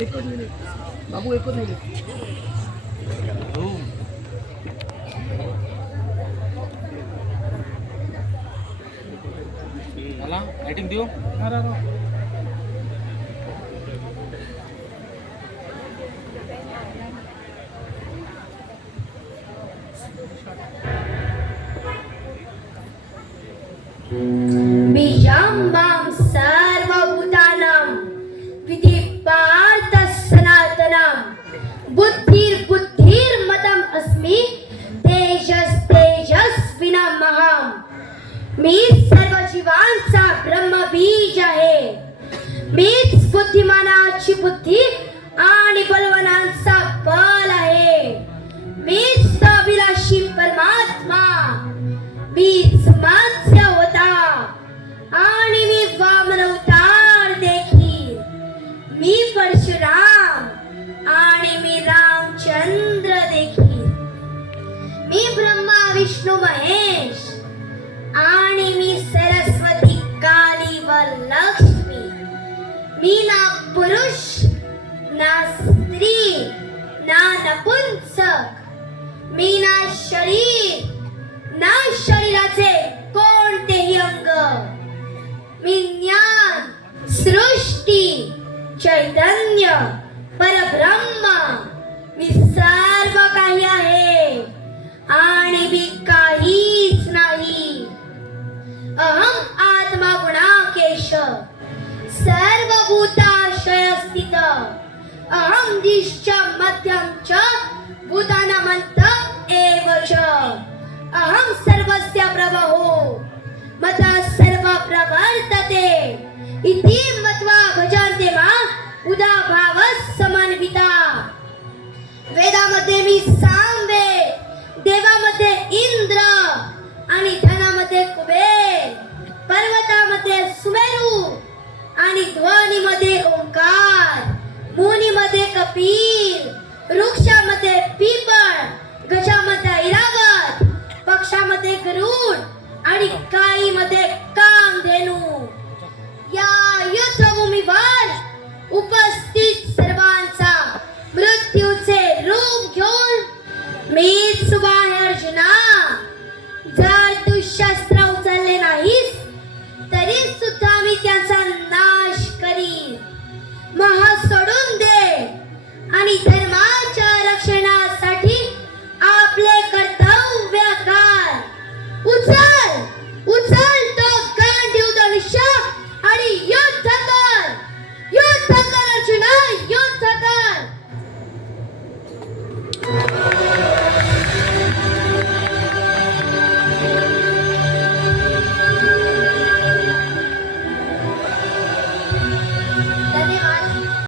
एकच मिनिट बाबू, एकच मिनिट. मला लाइटिंग देऊ. बीजं मां सर्वभूतानां विधिपार्थ सनातनं बुद्धिर्बुद्धिर्मतम् अस्मि तेजस्विनामहं. मी सर्व जीवांचा ब्रह्मबीज आहे. मीच बुद्धिमानाची बुद्धी आणि बलवानांचा बल आहे. मीच अविनाशी परमात्मा. मीच मत्स्य होता आणि मी वामन अवतार देखील. मी परशुराम आणि मी रामचंद्र देखील. मी ब्रह्मा विष्णू महेश आणि मी सरस्वती काली व लक्ष्मी. मी ना पुरुष ना स्त्री ना नपुंसक. मी ना शरीर ना शरीराचे कोणतेही अंग. मी ज्ञान सृष्टी चैतन्य परब्रह्म. मी सर्व काही आहे आणि मी काहीच नाही. अहम आत्मा गुणाकेश सर्वभूताशय स्थित. अहम दिश्च मध्यम च भूतानामंत एव च. अहम सर्वस्य प्रभवो मता सर्व प्रवर्तते इति मत्वा भजन्ते मां उदाभाव समन्विता. वेदामध्ये मी सामवेद, देवामध्ये इंद्र आणि धनामध्ये कुबेर, पर्वतामध्ये सुमेरू आणि ध्वनीमध्ये ओंकार, मुनीमध्ये कपिल, वृक्षामध्ये पिपळ, गजामध्ये ऐरावत, पक्षामध्ये गरुड आणि गायीमध्ये कामधेनू. या युद्धभूमीवर उपस्थित सर्वांचा मृत्यूचे रूप घेऊन मीच उभा आहे अर्जुना. जर तू शस्त्र उचलले नाहीस तरी सुद्धा मी त्यांचा नाश करीन. मह सोडून दे आणि धर्माच्या रक्षणासाठी आपले कर्तव्य कर. उचल उचल तो गांडीव धनुष्य आणि युद्ध कर. युद्ध कर.